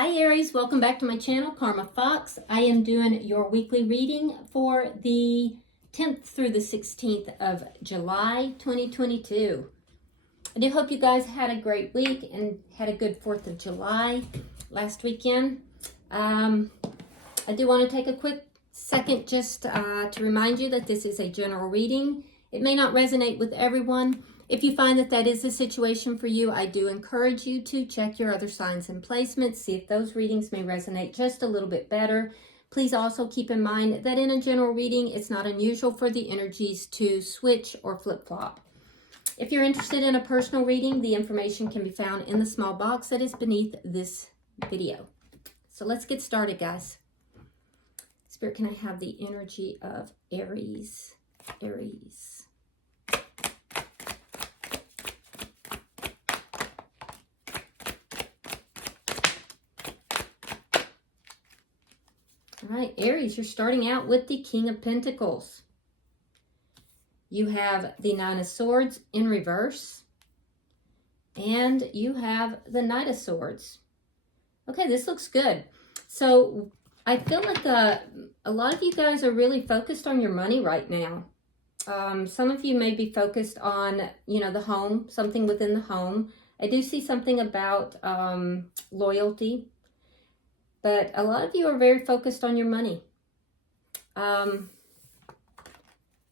Hi Aries, welcome back to my channel, Karma Fox. I am doing your weekly reading for the 10th through the 16th of July 2022. I do hope you guys had a great week and had a good 4th of July last weekend. I do want to take a quick second just to remind you that this is a general reading. It may not resonate with everyone. If you find that that is the situation for you, I do encourage you to check your other signs and placements, see if those readings may resonate just a little bit better. Please also keep in mind that in a general reading, it's not unusual for the energies to switch or flip-flop. If you're interested in a personal reading, the information can be found in the small box that is beneath this video. So let's get started, guys. Spirit, can I have the energy of Aries? Aries. All right, Aries, you're starting out with the King of Pentacles. You have the Nine of Swords in reverse, and you have the Knight of Swords. Okay, this looks good. So I feel like a lot of you guys are really focused on your money right now. Some of you may be focused on, the home, something within the home. I do see something about loyalty. But a lot of you are very focused on your money. If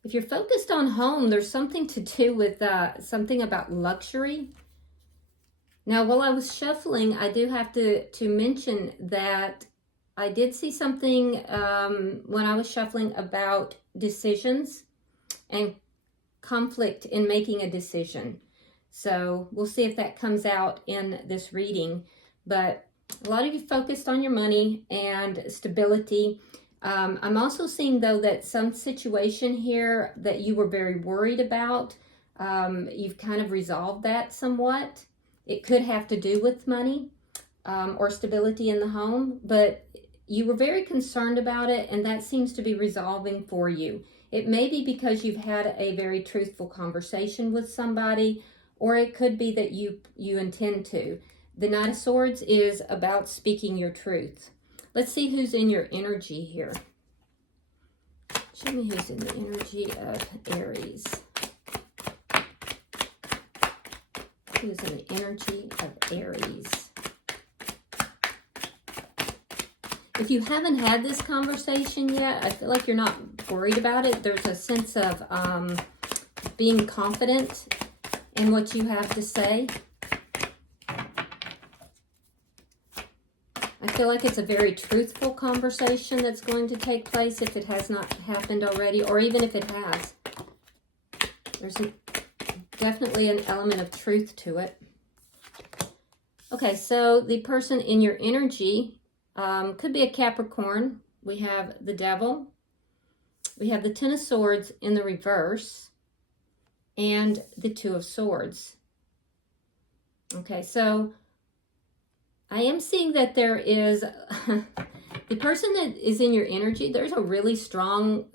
you're focused on home, there's something to do with something about luxury. Now, while I was shuffling, I do have to mention that I did see something when I was shuffling about decisions and conflict in making a decision. So we'll see if that comes out in this reading. But a lot of you focused on your money and stability. I'm also seeing, though, that some situation here that you were very worried about, you've kind of resolved that somewhat. It could have to do with money or stability in the home, but you were very concerned about it, and that seems to be resolving for you. It may be because you've had a very truthful conversation with somebody, or it could be that you intend to. The Knight of Swords is about speaking your truth. Let's see who's in your energy here. Show me who's in the energy of Aries. Who's in the energy of Aries? If you haven't had this conversation yet, I feel like you're not worried about it. There's a sense of being confident in what you have to say. I feel like it's a very truthful conversation that's going to take place if it has not happened already, or even if it has. There's definitely an element of truth to it. Okay, so the person in your energy could be a Capricorn. We have the Devil. We have the Ten of Swords in the reverse, and the Two of Swords. Okay, so I am seeing that there is, the person that is in your energy, there's a really strong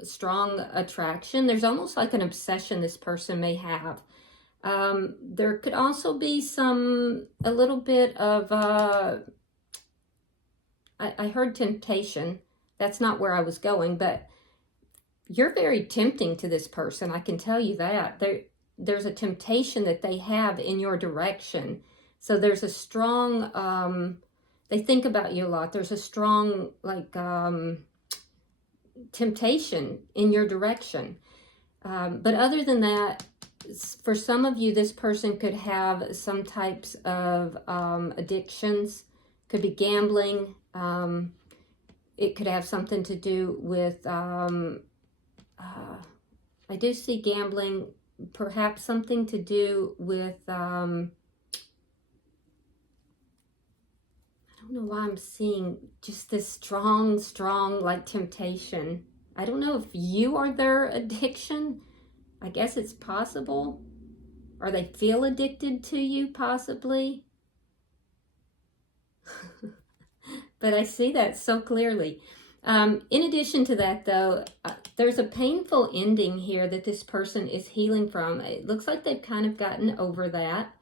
attraction. There's almost like an obsession this person may have. There could also be a little bit of, I heard temptation. That's not where I was going, but you're very tempting to this person. I can tell you that. There's a temptation that they have in your direction. So there's a strong, they think about you a lot. There's a strong, temptation in your direction. But other than that, for some of you, this person could have some types of addictions. Could be gambling. It could have something to do with, I do see gambling, perhaps something to do with, I don't know why I'm seeing just this strong temptation. I don't know if you are their addiction. I guess it's possible. Or they feel addicted to you, possibly. But I see that so clearly. In addition to that, though, there's a painful ending here that this person is healing from. It looks like they've kind of gotten over that.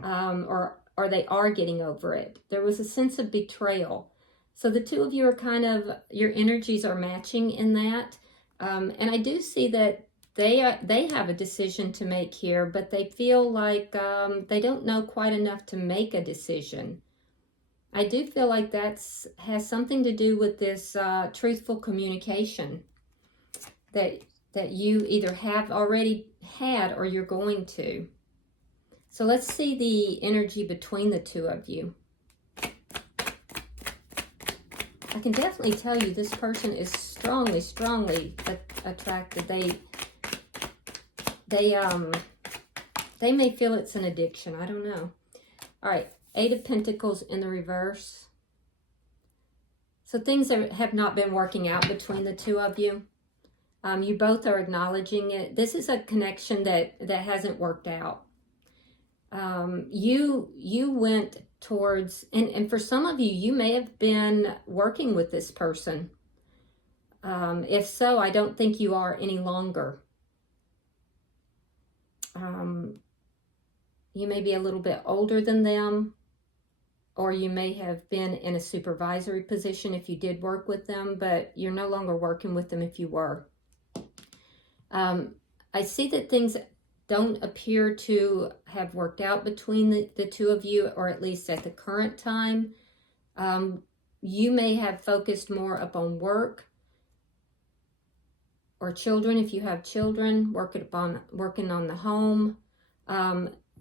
Or or they are getting over it. There was a sense of betrayal. So the two of you are kind of, your energies are matching in that. And I do see that they have a decision to make here, but they feel like they don't know quite enough to make a decision. I do feel like has something to do with this truthful communication that you either have already had or you're going to. So let's see the energy between the two of you. I can definitely tell you this person is strongly, strongly attracted. They may feel it's an addiction. I don't know. All right. 8 of Pentacles in the reverse. So things have not been working out between the two of you. You both are acknowledging it. This is a connection that hasn't worked out. You went towards, and for some of you, you may have been working with this person. If so, I don't think you are any longer. You may be a little bit older than them, or you may have been in a supervisory position if you did work with them, but you're no longer working with them if you were. I see that things don't appear to have worked out between the two of you, or at least at the current time. You may have focused more upon work or children if you have children, working on the home.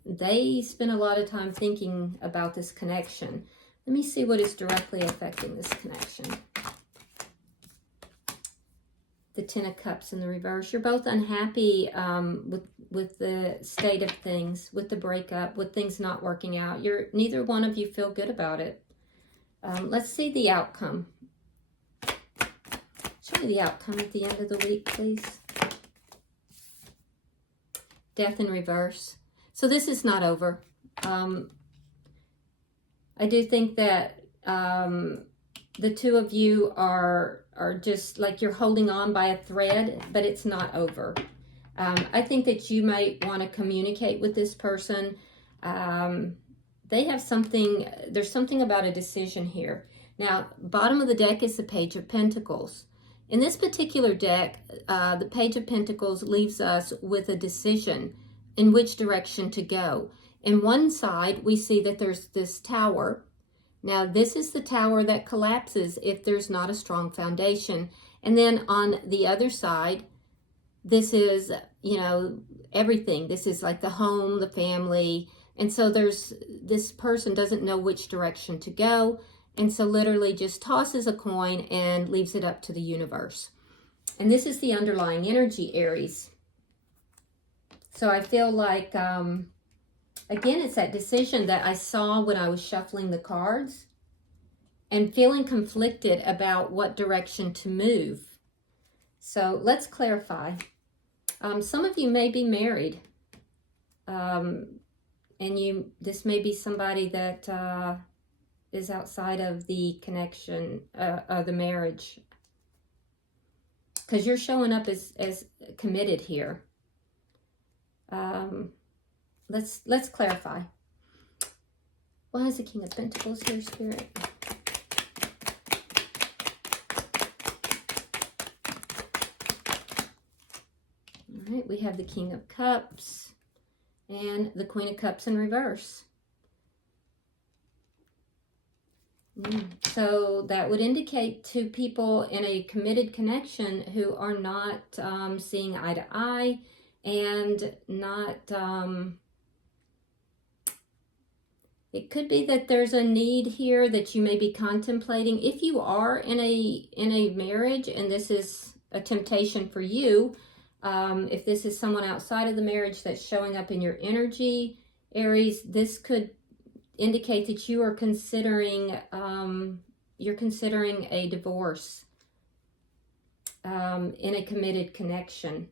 They spend a lot of time thinking about this connection. Let me see what is directly affecting this connection. The 10 of Cups in the reverse. You're both unhappy with the state of things, with the breakup, with things not working out. Neither one of you feel good about it. Let's see the outcome. Show me the outcome at the end of the week, please. Death in reverse. So this is not over. I do think that the two of you are just like you're holding on by a thread, but it's not over. I think that you might want to communicate with this person. They have something, there's something about a decision here. Now, bottom of the deck is the Page of Pentacles. In this particular deck, the Page of Pentacles leaves us with a decision in which direction to go. In one side, we see that there's this tower. Now, this is the tower that collapses if there's not a strong foundation. And then on the other side, this is, everything. This is like the home, the family. And so this person doesn't know which direction to go. And so literally just tosses a coin and leaves it up to the universe. And this is the underlying energy, Aries. So I feel like, again, it's that decision that I saw when I was shuffling the cards and feeling conflicted about what direction to move. So let's clarify. Some of you may be married. And this may be somebody that is outside of the connection of the marriage. Because you're showing up as committed here. Let's clarify. Why is the King of Pentacles here, Spirit? All right, we have the King of Cups and the Queen of Cups in reverse. So that would indicate to people in a committed connection who are not seeing eye to eye and not... it could be that there's a need here that you may be contemplating. If you are in a marriage and this is a temptation for you, if this is someone outside of the marriage that's showing up in your energy, Aries, this could indicate that you are considering a divorce in a committed connection.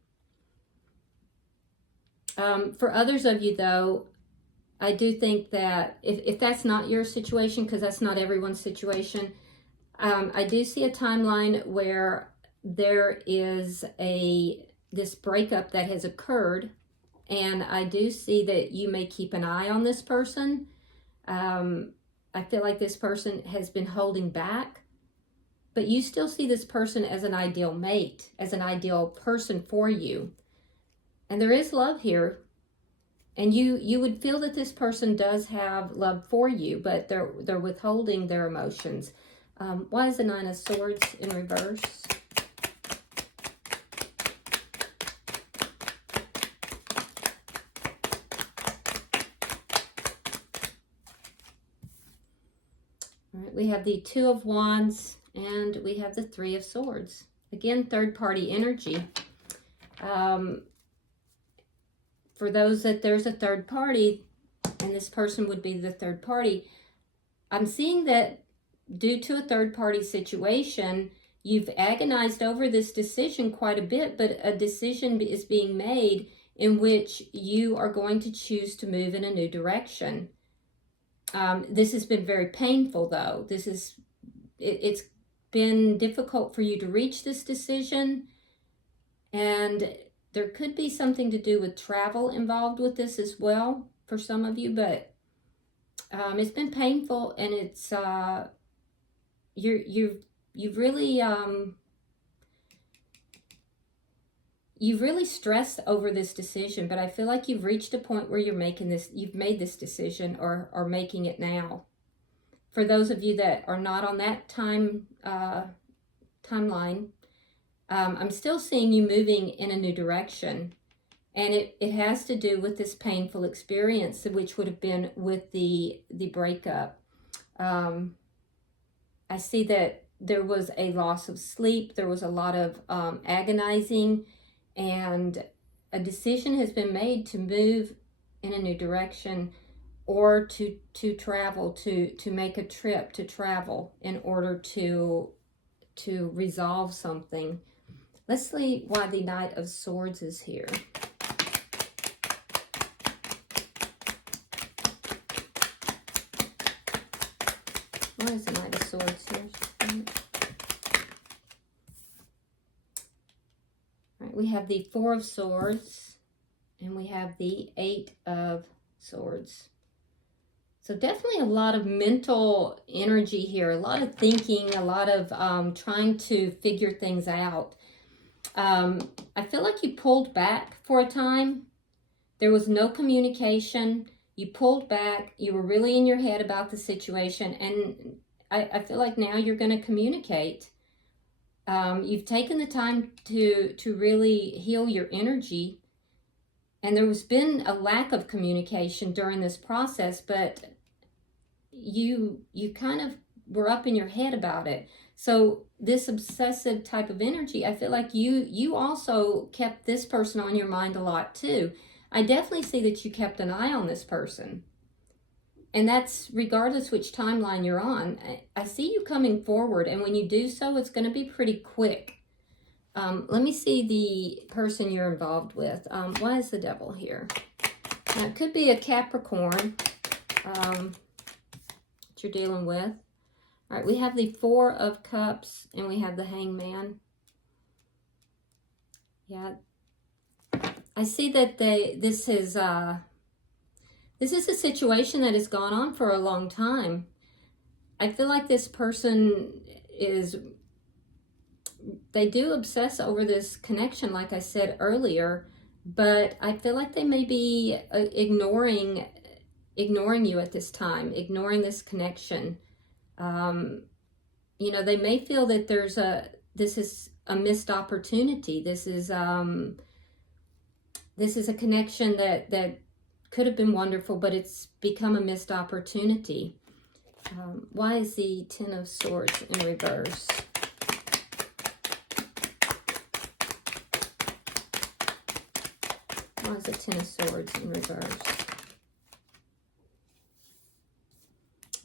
For others of you, though, I do think that if that's not your situation, because that's not everyone's situation, I do see a timeline where there is this breakup that has occurred, and I do see that you may keep an eye on this person. I feel like this person has been holding back, but you still see this person as an ideal mate, as an ideal person for you. And there is love here. And you would feel that this person does have love for you, but they're withholding their emotions. Why is the Nine of Swords in reverse? All right, we have the Two of Wands and we have the Three of Swords. Again, third-party energy. For those that there's a third party, and this person would be the third party, I'm seeing that due to a third party situation, you've agonized over this decision quite a bit, but a decision is being made in which you are going to choose to move in a new direction. This has been very painful, though. It's been difficult for you to reach this decision, and there could be something to do with travel involved with this as well for some of you, but it's been painful, and it's you've really stressed over this decision, but I feel like you've reached a point where you've made this decision or are making it now. For those of you that are not on that timeline, I'm still seeing you moving in a new direction, and it has to do with this painful experience, which would have been with the breakup. I see that there was a loss of sleep, there was a lot of agonizing, and a decision has been made to move in a new direction, or to travel, to make a trip, to travel in order to resolve something. Let's see why the Knight of Swords is here. Why is the Knight of Swords here? All right, we have the Four of Swords, and we have the Eight of Swords. So definitely a lot of mental energy here, a lot of thinking, a lot of trying to figure things out. I feel like you pulled back for a time. There was no communication. You pulled back. You were really in your head about the situation. And I feel like now you're going to communicate. You've taken the time to really heal your energy. And there has been a lack of communication during this process, but you kind of were up in your head about it. So this obsessive type of energy, I feel like you also kept this person on your mind a lot too. I definitely see that you kept an eye on this person. And that's regardless which timeline you're on. I see you coming forward, and when you do so, it's going to be pretty quick. Let me see the person you're involved with. Why is the Devil here? Now, it could be a Capricorn that you're dealing with. All right, we have the Four of Cups, and we have the Hangman. Yeah, I see that this is a situation that has gone on for a long time. I feel like this person they do obsess over this connection, like I said earlier, but I feel like they may be ignoring you at this time, ignoring this connection. You know, they may feel that this is a missed opportunity. This is a connection that could have been wonderful, but it's become a missed opportunity. Why is the Ten of Swords in reverse? Why is the Ten of Swords in reverse?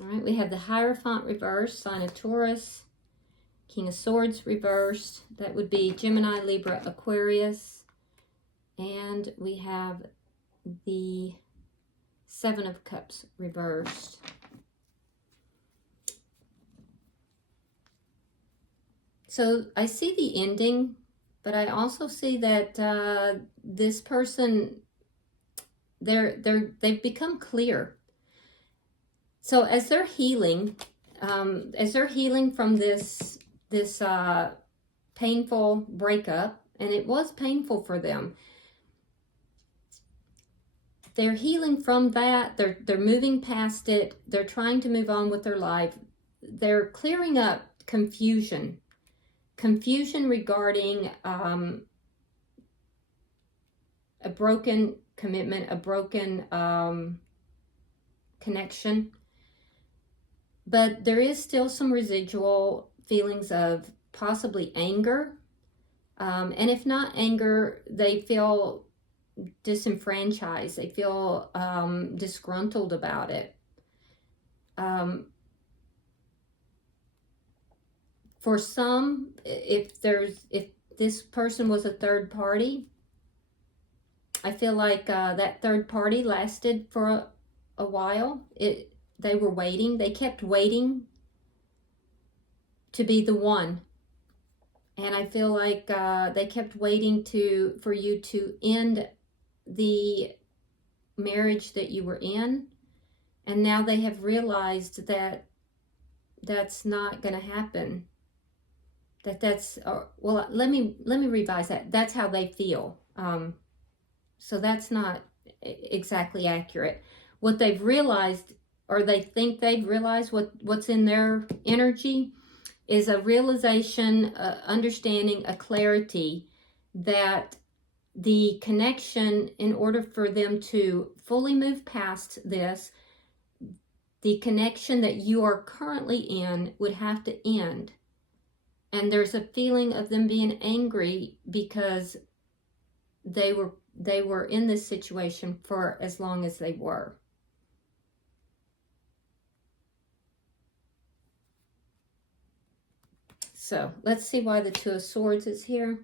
All right, we have the Hierophant reversed, sign of Taurus, King of Swords reversed. That would be Gemini, Libra, Aquarius. And we have the Seven of Cups reversed. So I see the ending, but I also see that this person, they've become clear. So as they're healing from this painful breakup, and it was painful for them, they're healing from that. They're moving past it. They're trying to move on with their life. They're clearing up confusion regarding a broken commitment, a broken connection. But there is still some residual feelings of possibly anger. And if not anger, they feel disenfranchised. They feel disgruntled about it. For some, if this person was a third party, I feel like that third party lasted for a while. They were waiting. They kept waiting to be the one. And I feel like they kept waiting for you to end the marriage that you were in. And now they have realized that that's not going to happen. Well, let me revise that. That's how they feel. So that's not exactly accurate. What they've realized, or they think they've realized, what's in their energy is a realization, understanding, a clarity that the connection, in order for them to fully move past this, the connection that you are currently in would have to end. And there's a feeling of them being angry because they were in this situation for as long as they were. So let's see why the Two of Swords is here.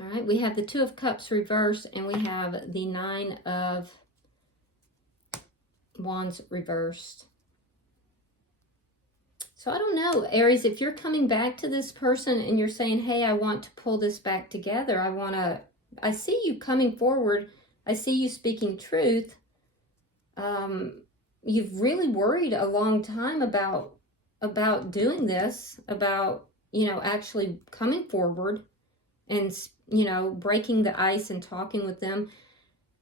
All right, we have the Two of Cups reversed, and we have the Nine of Wands reversed. So I don't know, Aries, if you're coming back to this person and you're saying, hey, I want to pull this back together. I see you coming forward. I see you speaking truth. You've really worried a long time about doing this, about, actually coming forward and, breaking the ice and talking with them.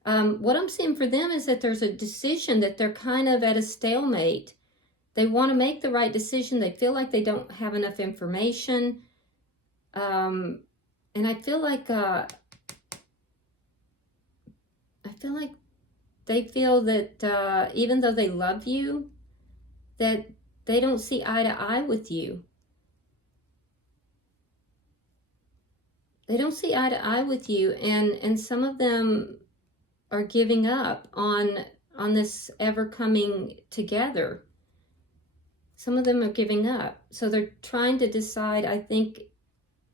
What I'm seeing for them is that there's a decision that they're kind of at a stalemate. They want to make the right decision. They feel like they don't have enough information. And I feel like they feel that even though they love you, that they don't see eye to eye with you. They don't see eye to eye with you, and some of them are giving up on this ever coming together. Some of them are giving up. So they're trying to decide, I think,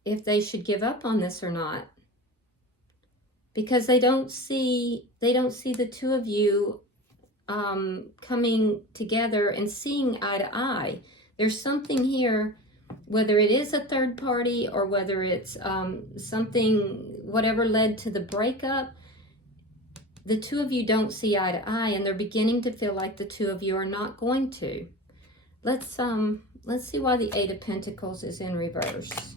if they should give up on this or not. Because they don't see the two of you coming together and seeing eye to eye. There's something here, whether it is a third party or whether it's something, whatever led to the breakup, the two of you don't see eye to eye, and they're beginning to feel like the two of you are not going to. Let's see why the Eight of Pentacles is in reverse.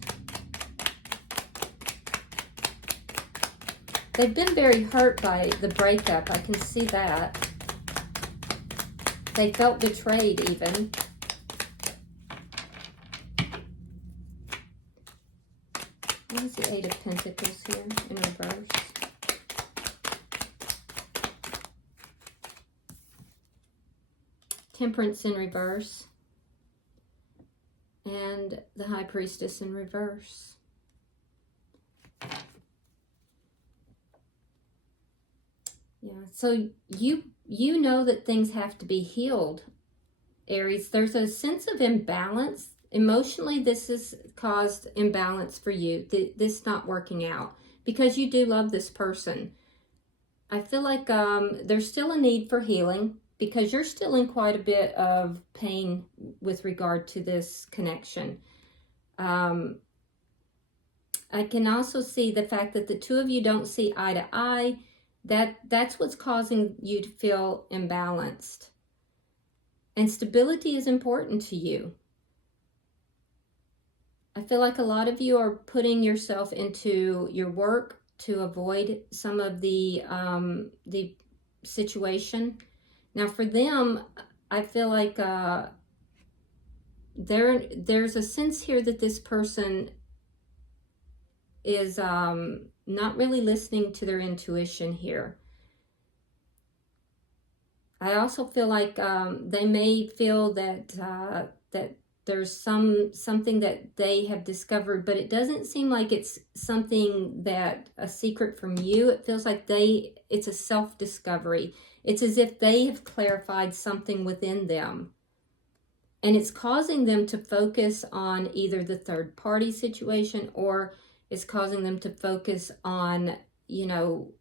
They've been very hurt by the breakup. I can see that. They felt betrayed even. What is the Eight of Pentacles here in reverse? Temperance in reverse. And the High Priestess in reverse. Yeah, so you know that things have to be healed, Aries. There's a sense of imbalance. Emotionally, this has caused imbalance for you, this not working out, because you do love this person. I feel like there's still a need for healing, because you're still in quite a bit of pain with regard to this connection. I can also see the fact that the two of you don't see eye to eye. That's what's causing you to feel imbalanced. And stability is important to you. I feel like a lot of you are putting yourself into your work to avoid some of the situation. Now for them, I feel like there's a sense here that this person is not really listening to their intuition here. I also feel like they may feel that that there's something that they have discovered, but it doesn't seem like it's something that a secret from you. It feels like it's a self-discovery. It's as if they have clarified something within them. And it's causing them to focus on either the third party situation, or it's causing them to focus on, you know,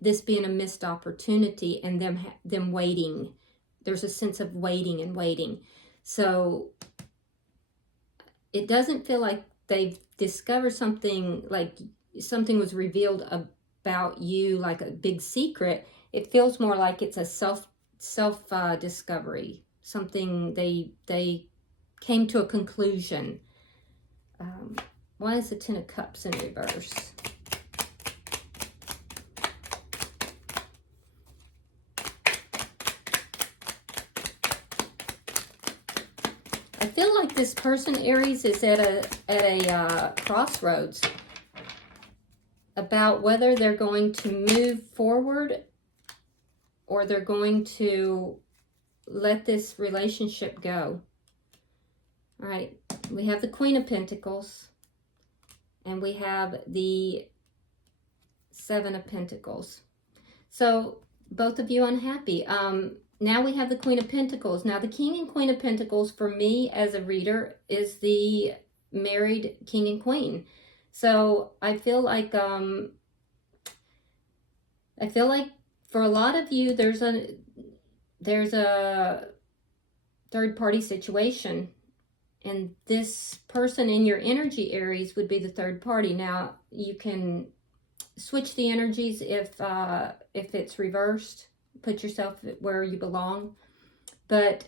this being a missed opportunity and them waiting. There's a sense of waiting and waiting. So it doesn't feel like they've discovered something, like something was revealed about you, like a big secret. It feels more like it's a self discovery. Something they came to a conclusion. Why is the Ten of Cups in reverse? I feel like this person, Aries, is at a crossroads about whether they're going to move forward or they're going to let this relationship go. All right, we have the Queen of Pentacles and we have the Seven of Pentacles. So both of you unhappy. Now we have the Queen of Pentacles. Now the King and Queen of Pentacles for me as a reader is the married King and Queen. So I feel like for a lot of you there's a third party situation, and this person in your energy, Aries, would be the third party. Now you can switch the energies if it's reversed. Put yourself where you belong. But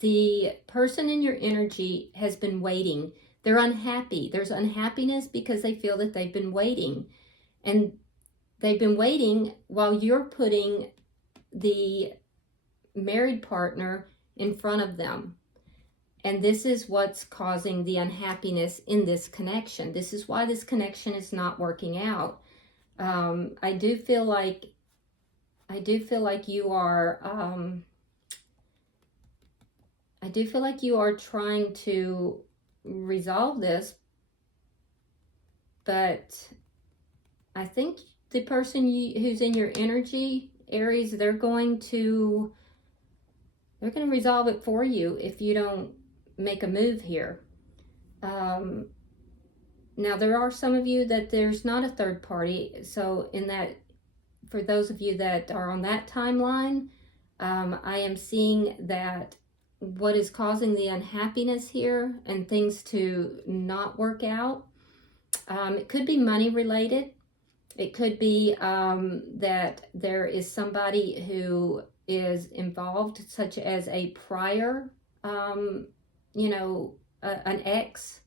the person in your energy has been waiting. They're unhappy. There's unhappiness because they feel that they've been waiting. And they've been waiting while you're putting the married partner in front of them. And this is what's causing the unhappiness in this connection. This is why this connection is not working out. I do feel like you are trying to resolve this, but I think the person who's in your energy, Aries, they're going to resolve it for you if you don't make a move here. Now there are some of you that there's not a third party, so in that, for those of you that are on that timeline, I am seeing that what is causing the unhappiness here and things to not work out, it could be money related. It could be that there is somebody who is involved, such as a prior, an ex,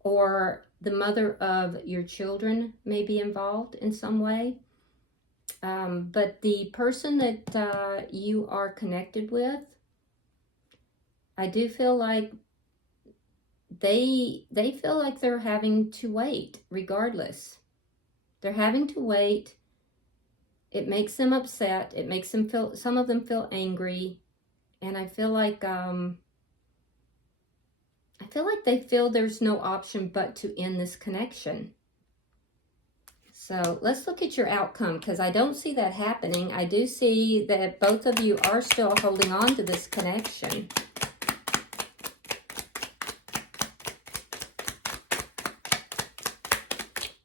or the mother of your children may be involved in some way. But the person that you are connected with, I do feel like they feel like they're having to wait regardless. They're having to wait. It makes them upset. It makes them feel, some of them feel angry. And I feel like they feel there's no option but to end this connection. So let's look at your outcome, because I don't see that happening. I do see that both of you are still holding on to this connection.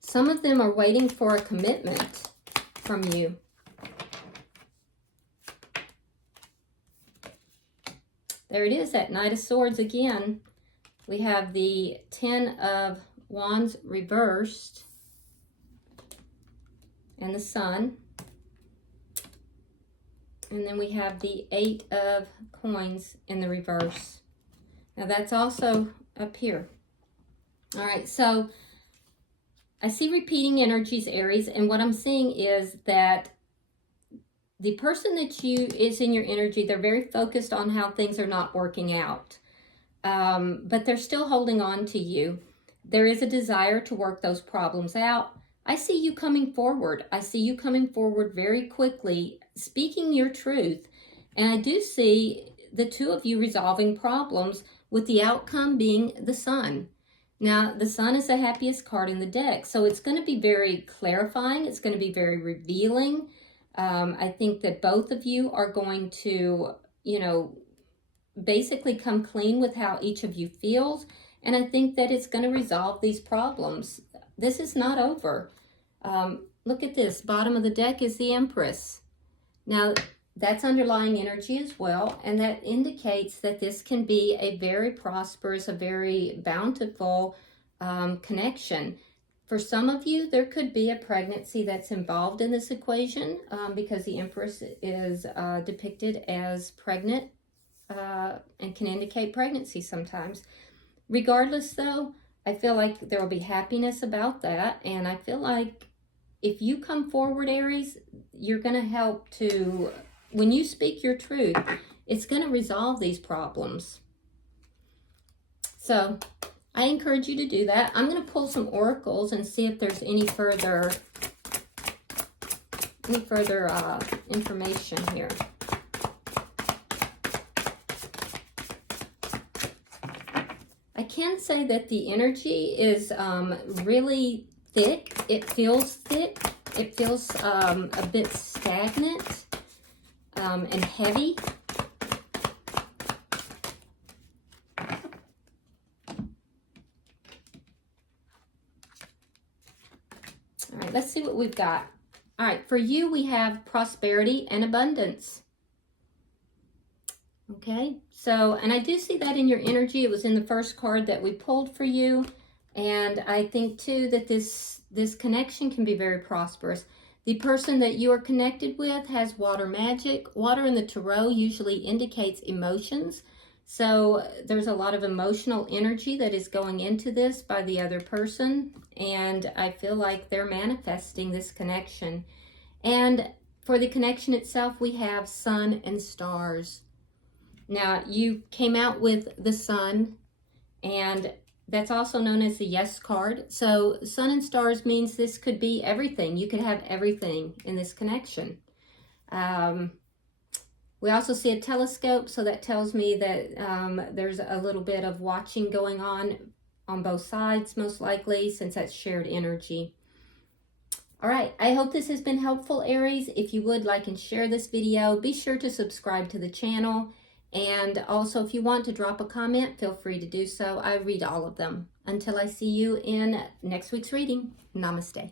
Some of them are waiting for a commitment from you. There it is, that Knight of Swords again. We have the Ten of Wands reversed and the Sun. And then we have the Eight of Coins in the reverse. Now that's also up here. All right, so I see repeating energies, Aries, and what I'm seeing is that the person that is in your energy, they're very focused on how things are not working out, but they're still holding on to you. There is a desire to work those problems out. I see you coming forward. I see you coming forward very quickly, speaking your truth, and I do see the two of you resolving problems with the outcome being the Sun. Now, the Sun is the happiest card in the deck, so it's going to be very clarifying. It's going to be very revealing. I think that both of you are going to, basically come clean with how each of you feels, and I think that it's going to resolve these problems. This is not over. Look at this. Bottom of the deck is the Empress. Now, that's underlying energy as well, and that indicates that this can be a very prosperous, a very bountiful connection. For some of you, there could be a pregnancy that's involved in this equation because the Empress is depicted as pregnant and can indicate pregnancy sometimes. Regardless, though, I feel like there will be happiness about that, and I feel like if you come forward, Aries, you're going to help to... When you speak your truth, it's going to resolve these problems. So I encourage you to do that. I'm going to pull some oracles and see if there's any further information here. I can say that the energy is really thick. It feels thick. It feels a bit stagnant. And heavy. All right, let's see what we've got. All right, for you, we have prosperity and abundance. Okay, so, and I do see that in your energy. It was in the first card that we pulled for you. And I think, too, that this connection can be very prosperous. The person that you are connected with has water magic. Water in the tarot usually indicates emotions. So there's a lot of emotional energy that is going into this by the other person. And I feel like they're manifesting this connection. And for the connection itself, we have Sun and Stars. Now, you came out with the Sun, and that's also known as the Yes card. So Sun and Stars means this could be everything. You could have everything in this connection. We also see a telescope, so that tells me that there's a little bit of watching going on both sides, most likely, since that's shared energy. All right, I hope this has been helpful, Aries. If you would like and share this video, be sure to subscribe to the channel. And also, if you want to drop a comment, feel free to do so. I read all of them. Until I see you in next week's reading, namaste.